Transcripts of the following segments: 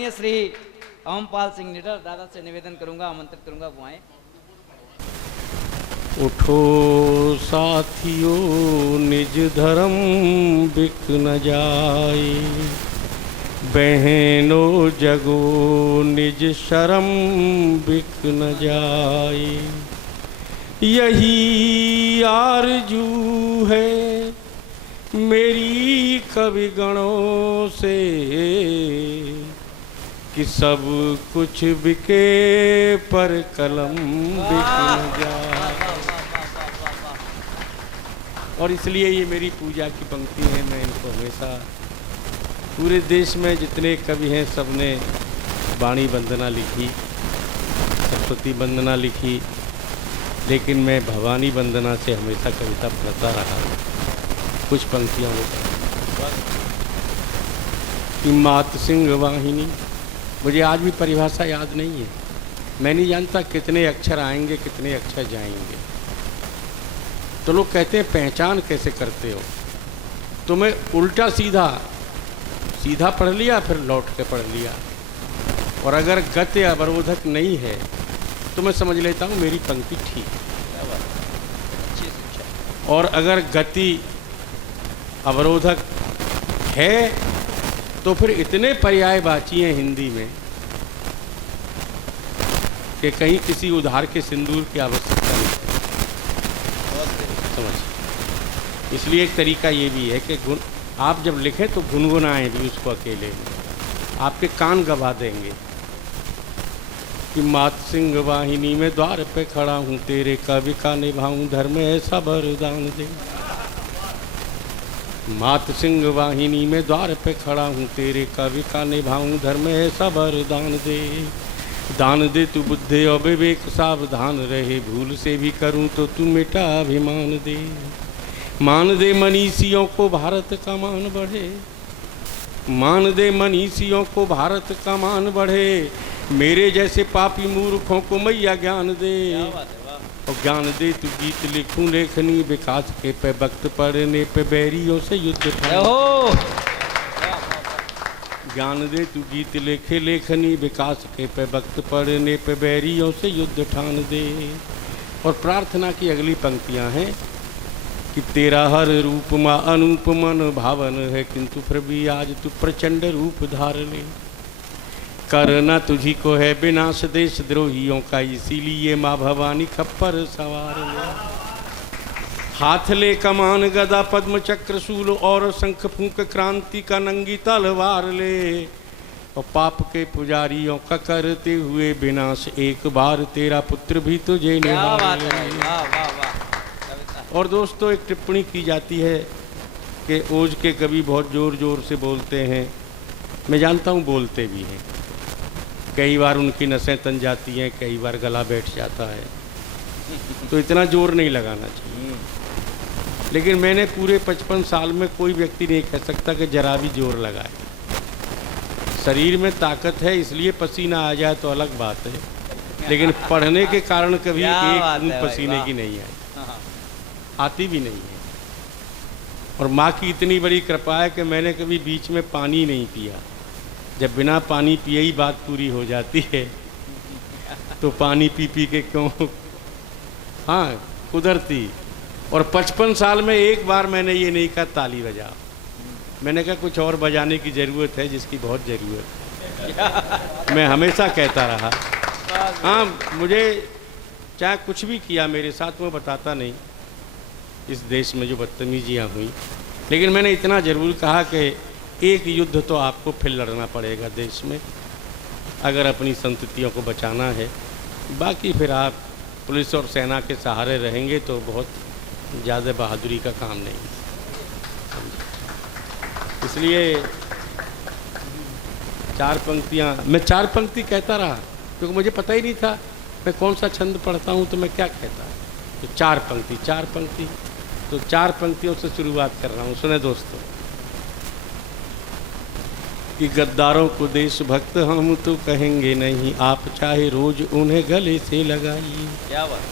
माननीय श्री ओमपाल सिंह निडर दादा से निवेदन करूंगा, आमंत्रित करूंगा वो आए। उठो साथियों निज धर्म बिक न जाए, बहनों जगो निज शर्म बिक न जाए। यही आरजू है मेरी कवि गणों से कि सब कुछ बिके पर कलम बिक न जाए। और इसलिए ये मेरी पूजा की पंक्ति है। मैं इनको हमेशा, पूरे देश में जितने कवि हैं सब ने वाणी वंदना लिखी, सरस्वती वंदना लिखी, लेकिन मैं भवानी वंदना से हमेशा कविता पढ़ता रहा। कुछ पंक्तियों में कि मात सिंह वाहिनी, मुझे आज भी परिभाषा याद नहीं है। मैं नहीं जानता कितने अक्षर आएंगे कितने अक्षर जाएंगे। तो लोग कहते हैं पहचान कैसे करते हो, तो मैं उल्टा सीधा सीधा पढ़ लिया, फिर लौट के पढ़ लिया। और अगर गति अवरोधक नहीं है तो मैं समझ लेता हूँ मेरी पंक्ति ठीक है। और अगर गति अवरोधक है तो फिर इतने पर्यायवाची हैं हिंदी में कि कहीं किसी उधार के सिंदूर की आवश्यकता नहीं समझ। इसलिए एक तरीका ये भी है कि आप जब लिखें तो गुनगुनाएं भी उसको अकेले में, आपके कान गवा देंगे। कि मात सिंह वाहिनी में द्वार पे खड़ा हूँ, तेरे कवि का निभाऊं धर्म ऐसा वरदान दे। मात सिंह वाहिनी में द्वार पे खड़ा हूँ, तेरे कवि का निभाऊं धर्म ऐसा वरदान दे। दान दे तू बुद्धि और विवेक सावधान रहे, भूल से भी करूँ तो तू मिटा अभिमान दे। मान दे मनीषियों को भारत का मान बढ़े, मान दे मनीषियों को भारत का मान बढ़े। मेरे जैसे पापी मूर्खों को मैया ज्ञान दे। और ज्ञान दे तू गीत लिखूं लेखनी, विकास के पे वक्त पढ़ने पे बैरियों से युद्ध ठान। ज्ञान दे तू गीत लिखे लेखनी, विकास के पे वक्त पढ़ने पे बैरियों से युद्ध ठान दे। और प्रार्थना की अगली पंक्तियां हैं कि तेरा हर रूप माँ अनूप मन भावन है, किंतु फिर भी आज तू प्रचंड रूप धार ले। करना तुझी को है विनाश देश द्रोहियों का, इसीलिए माँ भवानी खप्पर सवार ले। हाथ ले कमान गदा पद्म चक्र शूल और शंख फूंक क्रांति का नंगी तलवार ले। और पाप के पुजारियों का करते हुए विनाश, एक बार तेरा पुत्र भी तुझे निहार ले। और दोस्तों एक टिप्पणी की जाती है कि ओज के कवि बहुत ज़ोर ज़ोर से बोलते हैं। मैं जानता हूँ बोलते भी हैं, कई बार उनकी नसें तन जाती हैं, कई बार गला बैठ जाता है, तो इतना जोर नहीं लगाना चाहिए। लेकिन मैंने पूरे 55 साल में कोई व्यक्ति नहीं कह सकता कि जरा भी जोर लगाए। शरीर में ताकत है इसलिए पसीना आ जाए तो अलग बात है, लेकिन पढ़ने के कारण कभी एक बूंद पसीने की नहीं आई, आती भी नहीं है। और माँ की इतनी बड़ी कृपा है कि मैंने कभी बीच में पानी नहीं पिया। जब बिना पानी पिए ही बात पूरी हो जाती है तो पानी पी पी के क्यों, हाँ कुदरती। और 55 साल में एक बार मैंने ये नहीं कहा ताली बजा, मैंने कहा कुछ और बजाने की ज़रूरत है जिसकी बहुत ज़रूरत है। मैं हमेशा कहता रहा। हाँ, मुझे चाहे कुछ भी किया मेरे साथ, मैं बताता नहीं इस देश में जो बदतमीजियाँ हुई, लेकिन मैंने इतना ज़रूर कहा कि एक युद्ध तो आपको फिर लड़ना पड़ेगा देश में अगर अपनी संततियों को बचाना है। बाकी फिर आप पुलिस और सेना के सहारे रहेंगे तो बहुत ज़्यादा बहादुरी का काम नहीं। इसलिए चार पंक्तियाँ, मैं चार पंक्ति कहता रहा क्योंकि मुझे पता ही नहीं था मैं कौन सा छंद पढ़ता हूँ तो मैं क्या कहता। तो चार पंक्ति तो चार पंक्तियों से शुरुआत कर रहा हूँ। सुने दोस्तों कि गद्दारों को देशभक्त हम तो कहेंगे नहीं, आप चाहे रोज उन्हें गले से लगाइए। क्या बात।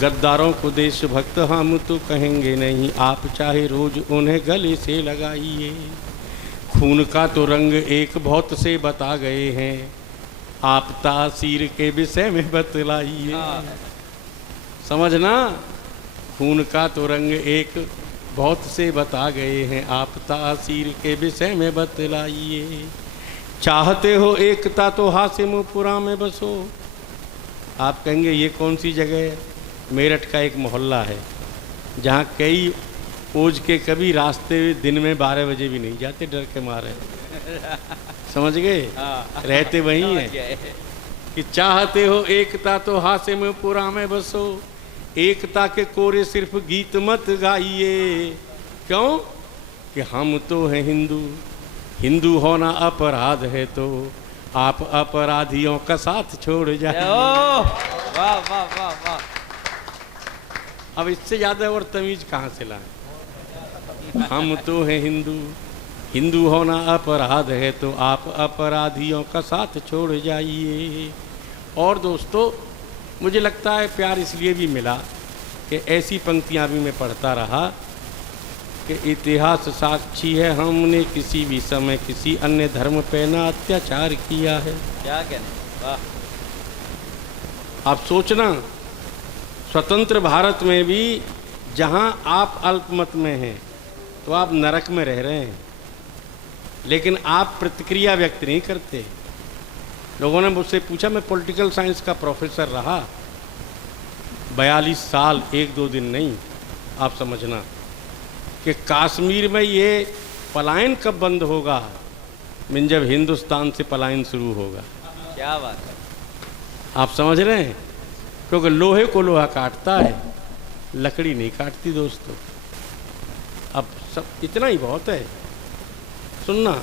गद्दारों को देशभक्त हम तो कहेंगे नहीं, आप चाहे रोज उन्हें गले से लगाइए। खून का तो रंग एक बहुत से बता गए हैं, आप तासीर के विषय में बतलाइए। हाँ। समझना, खून का तो रंग एक बहुत से बता गए हैं, आप तासीर के विषय में बतलाइए। चाहते हो एकता तो हासिमपुरा में बसो। आप कहेंगे ये कौन सी जगह है? मेरठ का एक मोहल्ला है जहाँ कई ओज के कभी रास्ते दिन में 12 बजे भी नहीं जाते, डर के मारे। समझ गए? हाँ। रहते वहीं समझ हैं गए। कि चाहते हो एकता तो हासिमपुरा में बसो, एकता के कोरे सिर्फ गीत मत गाइए। क्यों? कि हम तो हैं हिंदू, हिंदू होना अपराध है, तो आप अपराधियों का साथ छोड़ जाइए। वाह वाह वाह वाह। अब इससे ज़्यादा और तमीज कहाँ से लाएं? हम तो हैं हिंदू, हिंदू होना अपराध है, तो आप अपराधियों का साथ छोड़ जाइए। और दोस्तों, मुझे लगता है प्यार इसलिए भी मिला कि ऐसी पंक्तियां भी मैं पढ़ता रहा कि इतिहास साक्षी है, हमने किसी भी समय किसी अन्य धर्म पे ना अत्याचार किया है। क्या कहने, वाह। आप सोचना, स्वतंत्र भारत में भी जहां आप अल्पमत में हैं तो आप नरक में रह रहे हैं, लेकिन आप प्रतिक्रिया व्यक्त नहीं करते। लोगों ने मुझसे पूछा, मैं पॉलिटिकल साइंस का प्रोफेसर रहा 42 साल, 1-2 दिन नहीं। आप समझना कि कश्मीर में ये पलायन कब बंद होगा? मैं जब हिंदुस्तान से पलायन शुरू होगा। क्या बात है। आप समझ रहे हैं? क्योंकि लोहे को लोहा काटता है, लकड़ी नहीं काटती दोस्तों। अब सब इतना ही बहुत है। सुनना,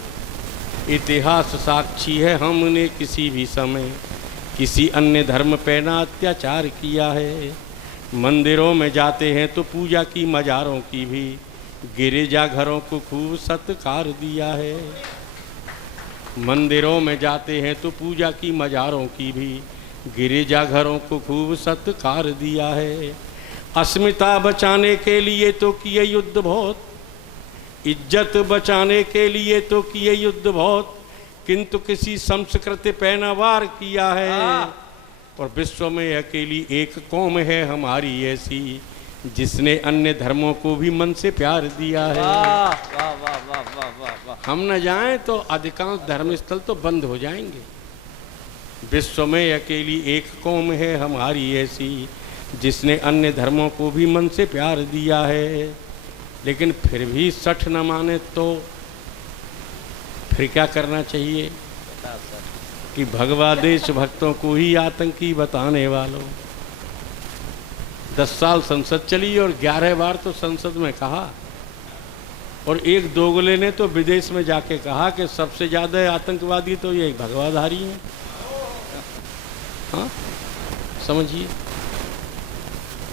इतिहास साक्षी है, हमने किसी भी समय किसी अन्य धर्म पे ना अत्याचार किया है। मंदिरों में जाते हैं तो पूजा की, मज़ारों की भी, गिरजा घरों को खूब सत्कार दिया है। मंदिरों में जाते हैं तो पूजा की, मज़ारों की भी, गिरजा घरों को खूब सत्कार दिया है। अस्मिता बचाने के लिए तो किए युद्ध बहुत, इज्जत बचाने के लिए तो किए युद्ध बहुत, किंतु किसी संस्कृति पे न वार किया है। और विश्व में अकेली एक कौम है हमारी ऐसी, जिसने अन्य धर्मों को भी मन से प्यार दिया है। वाह वाह वाह वाह वाह वाह वाह। हम न जाएं तो अधिकांश धर्मस्थल तो बंद हो जाएंगे। विश्व में अकेली एक कौम है हमारी ऐसी, जिसने अन्य धर्मों को भी मन से प्यार दिया है। लेकिन फिर भी सठ न माने तो फिर क्या करना चाहिए? कि भगवा देश भक्तों को ही आतंकी बताने वालों। 10 साल संसद चली और 11 बार तो संसद में कहा, और एक दोगले ने तो विदेश में जाके कहा कि सबसे ज़्यादा आतंकवादी तो ये भगवाधारी हैं। हाँ, समझिए।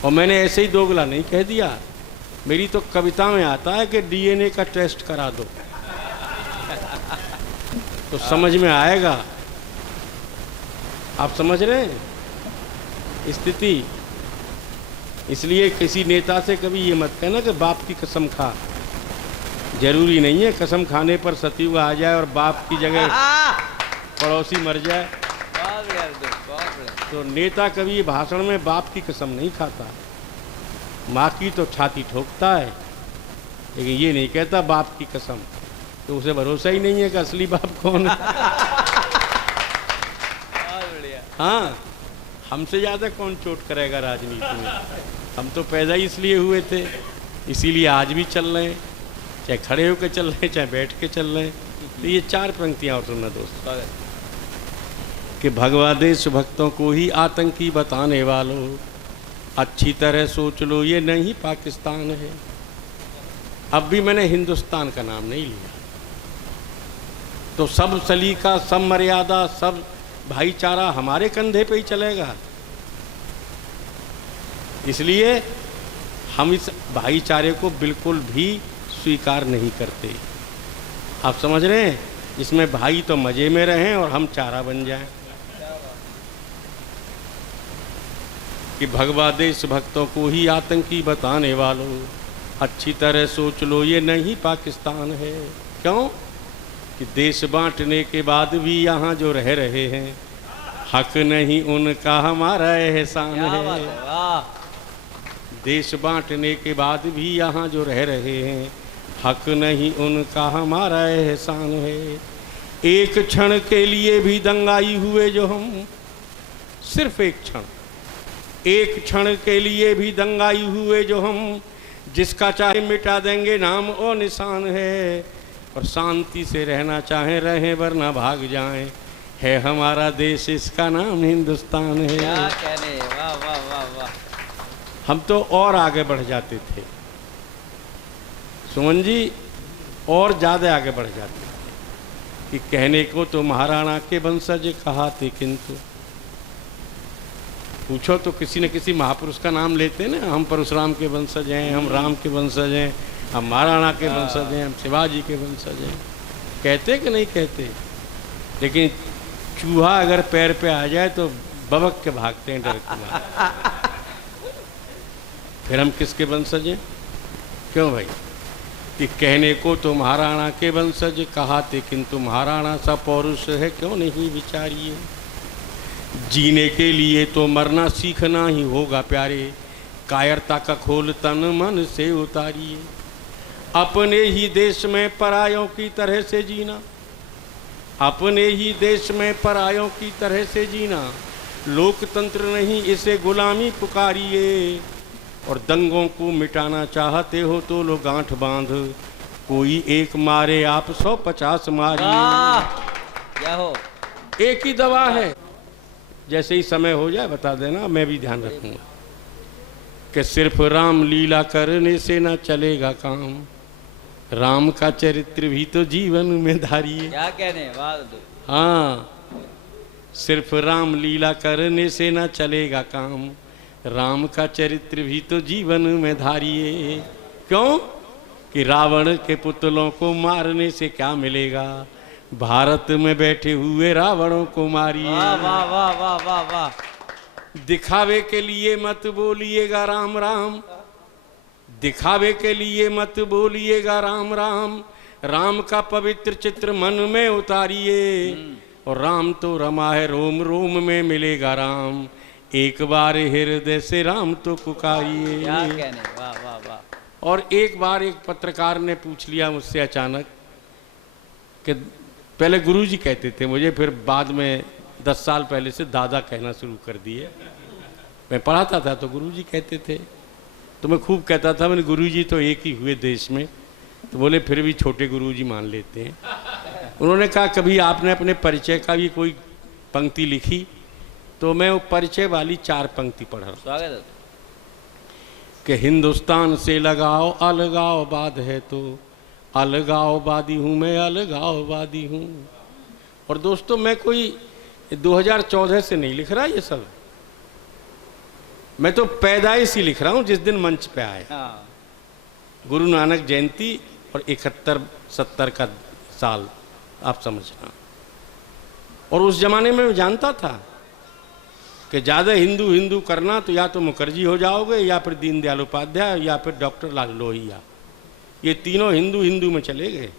और मैंने ऐसे ही दोगला नहीं कह दिया, मेरी तो कविता में आता है कि डीएनए का टेस्ट करा दो तो समझ में आएगा। आप समझ रहे हैं स्थिति? इसलिए किसी नेता से कभी ये मत कहना कि बाप की कसम खा। जरूरी नहीं है कसम खाने पर सतयुग आ जाए और बाप की जगह पड़ोसी मर जाए। तो नेता कभी भाषण में बाप की कसम नहीं खाता, माँ की तो छाती ठोकता है, लेकिन ये नहीं कहता बाप की कसम। तो उसे भरोसा ही नहीं है कि असली बाप कौन है। हाँ, हमसे ज़्यादा कौन चोट करेगा राजनीति में? हम तो पैदा ही इसलिए हुए थे, इसीलिए आज भी चल रहे हैं, चाहे खड़े होकर चल रहे हैं चाहे बैठ के चल रहे हैं। तो ये 4 पंक्तियाँ और सुनना दोस्तों कि भगवा देश भक्तों को ही आतंकी बताने वालों, अच्छी तरह सोच लो ये नहीं पाकिस्तान है। अब भी मैंने हिंदुस्तान का नाम नहीं लिया, तो सब सलीका, सब मर्यादा, सब भाईचारा हमारे कंधे पे ही चलेगा। इसलिए हम इस भाईचारे को बिल्कुल भी स्वीकार नहीं करते। आप समझ रहे हैं? इसमें भाई तो मजे में रहें और हम चारा बन जाएं। कि भगवा देश भक्तों को ही आतंकी बताने वालों, अच्छी तरह सोच लो ये नहीं पाकिस्तान है। क्यों? कि देश बांटने के बाद भी यहाँ जो रह रहे हैं, हक नहीं उनका हमारा एहसान क्या बात है। है, वाह। देश बांटने के बाद भी यहाँ जो रह रहे हैं, हक नहीं उनका हमारा एहसान है। एक क्षण के लिए भी दंगाई हुए जो हम, सिर्फ एक क्षण, एक क्षण के लिए भी दंगाई हुए जो हम, जिसका चाहे मिटा देंगे नाम और निशान है। और शांति से रहना चाहें रहें वरना भाग जाएं, है हमारा देश इसका नाम हिंदुस्तान है। क्या कहने, वाह वाह वाह वाह। हम तो और आगे बढ़ जाते थे सुमन जी, और ज़्यादा आगे बढ़ जाते थे कि कहने को तो महाराणा के वंशज कहाते, किंतु पूछो तो किसी न किसी महापुरुष का नाम लेते हैं ना, हम परशुराम के वंशज हैं, हम राम के वंशज हैं, हम महाराणा के वंशज हैं, हम शिवाजी के वंशज हैं, कहते कि नहीं कहते? लेकिन चूहा अगर पैर पे आ जाए तो बबक के भागते हैं डर के मारे। फिर हम किसके वंशज हैं? क्यों भाई? कि कहने को तो महाराणा के वंशज कहाते, किंतु महाराणा सा पौरुष है क्यों नहीं विचारिए। जीने के लिए तो मरना सीखना ही होगा प्यारे, कायरता का खोल तन मन से उतारिए। अपने ही देश में परायों की तरह से जीना, अपने ही देश में परायों की तरह से जीना, लोकतंत्र नहीं इसे गुलामी पुकारिए। और दंगों को मिटाना चाहते हो तो लो गांठ बांध, कोई एक मारे आप 150 मारिए। क्या हो, एक ही दवा है। जैसे ही समय हो जाए बता देना, मैं भी ध्यान रखूंगा कि सिर्फ राम लीला करने से ना चलेगा काम, राम का चरित्र भी तो जीवन में धारिए। क्या कहने, वाह। हाँ, सिर्फ राम लीला करने से ना चलेगा काम, राम का चरित्र भी तो जीवन में धारिए। क्यों? कि रावण के पुतलों को मारने से क्या मिलेगा, भारत में बैठे हुए रावणों को मारिए। वाह वाह वाह वाह वाह वाह। दिखावे के लिए मत बोलिएगा राम राम, दिखावे के लिए मत बोलिएगा राम राम, राम का पवित्र चित्र मन में उतारिए। और राम तो रमा है रोम रोम में मिलेगा राम, एक बार हृदय से राम तो पुकारिए। क्या कहने, वाह वाह वाह। और एक बार एक पत्रकार ने पूछ लिया मुझसे अचानक कि पहले गुरुजी कहते थे मुझे, फिर बाद में 10 साल पहले से दादा कहना शुरू कर दिए। मैं पढ़ाता था तो गुरुजी कहते थे, तो मैं खूब कहता था मैंने गुरुजी तो एक ही हुए देश में, तो बोले फिर भी छोटे गुरुजी मान लेते हैं। उन्होंने कहा कभी आपने अपने परिचय का भी कोई पंक्ति लिखी? तो मैं वो परिचय वाली 4 पंक्ति पढ़ रहा हूँ। स्वागत है। कि हिंदुस्तान से लगाओ अलगाववाद है तो अलगाववादी हूँ, मैं अलगाववादी हूँ। और दोस्तों मैं कोई 2014 से नहीं लिख रहा ये सब, मैं तो पैदाइश ही लिख रहा हूँ जिस दिन मंच पे आए। हाँ। गुरु नानक जयंती और 71-70 का साल, आप समझना। और उस जमाने में मैं जानता था कि ज़्यादा हिंदू हिंदू करना तो या तो मुखर्जी हो जाओगे, या फिर दीनदयाल उपाध्याय, या फिर डॉक्टर लाल लोहिया, ये तीनों हिंदू हिंदू में चले गए।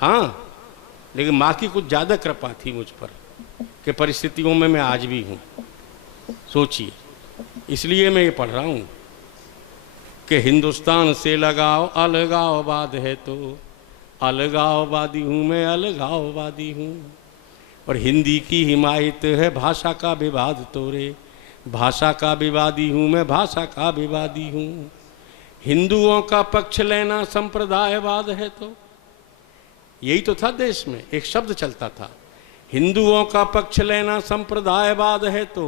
हाँ, लेकिन माँ की कुछ ज़्यादा कृपा थी मुझ पर कि परिस्थितियों में मैं आज भी हूँ। सोचिए, इसलिए मैं ये पढ़ रहा हूँ कि हिंदुस्तान से लगाओ अलगाववाद है तो अलगाववादी हूँ, मैं अलगाववादी हूँ। और हिंदी की हिमायत है भाषा का विवाद तोरे, भाषा का विवादी हूँ मैं, भाषा का विवादी हूँ। हिंदुओं का पक्ष लेना संप्रदायवाद है तो, यही तो था देश में, एक शब्द चलता था, हिंदुओं का पक्ष लेना संप्रदायवाद है तो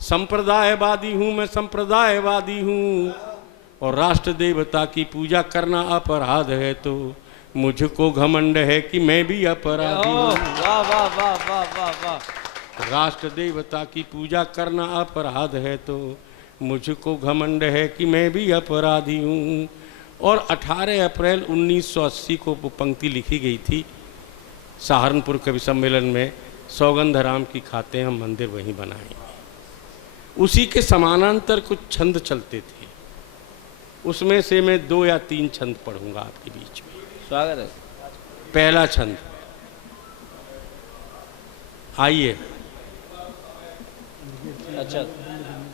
संप्रदायवादी हूँ मैं, संप्रदायवादी हूँ। और राष्ट्र देवता की पूजा करना अपराध है तो मुझको घमंड है कि मैं भी अपराधी हूँ। वाह वाह वाह वाह वाह वाह। राष्ट्र देवता की पूजा करना अपराध है तो मुझको घमंड है कि मैं भी अपराधी हूँ। और 18 अप्रैल 1980 को वो पंक्ति लिखी गई थी सहारनपुर कवि सम्मेलन में, सौगंध राम की खाते हम मंदिर वहीं बनाएंगे। उसी के समानांतर कुछ छंद चलते थे, उसमें से मैं 2 या 3 छंद पढ़ूंगा आपके बीच में। स्वागत है। पहला छंद, आइए। अच्छा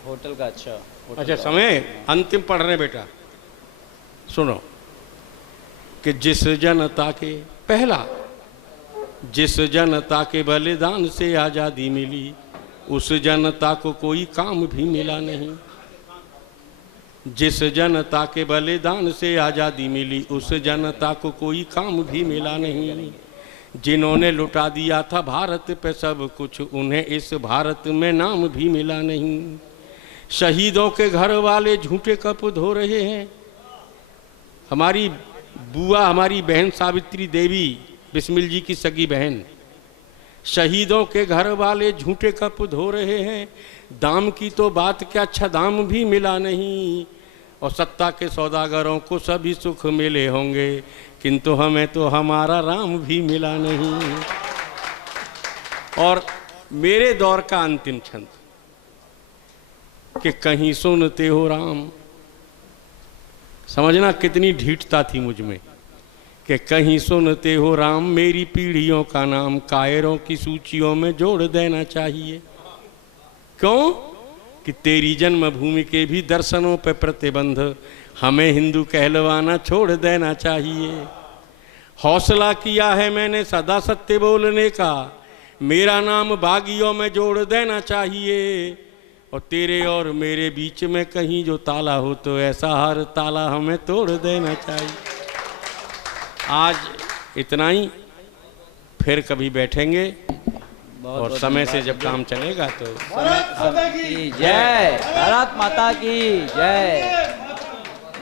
होटल का, अच्छा होटल अच्छा का। समय अंतिम पढ़ रहे बेटा, सुनो कि जिस जनता के पहला, जिस जनता के बलिदान से आज़ादी मिली उस जनता को कोई काम भी मिला नहीं। जिस जनता के बलिदान से आज़ादी मिली उस जनता को कोई काम भी मिला नहीं। जिन्होंने लुटा दिया था भारत पे सब कुछ उन्हें इस भारत में नाम भी मिला नहीं। शहीदों के घर वाले झूठे कप धो रहे हैं। हमारी बुआ, हमारी बहन सावित्री देवी बिस्मिल जी की सगी बहन, शहीदों के घर वाले झूठे कप धो रहे हैं। दाम की तो बात क्या, अच्छा दाम भी मिला नहीं। और सत्ता के सौदागरों को सभी सुख मिले होंगे किंतु हमें तो हमारा राम भी मिला नहीं। और मेरे दौर का अंतिम छंद कि कहीं सुनते हो राम, समझना कितनी ढीठता थी मुझ में, कि कहीं सुनते हो राम मेरी पीढ़ियों का नाम कायरों की सूचियों में जोड़ देना चाहिए। क्यों? कि तेरी जन्मभूमि के भी दर्शनों पर प्रतिबंध हमें हिंदू कहलवाना छोड़ देना चाहिए। हौसला किया है मैंने सदा सत्य बोलने का, मेरा नाम बागियों में जोड़ देना चाहिए। और तेरे और मेरे बीच में कहीं जो ताला हो तो ऐसा हर ताला हमें तोड़ देना चाहिए। आज इतना ही, फिर कभी बैठेंगे और समय से जब काम चलेगा तो समय की जय, भारत माता की जय।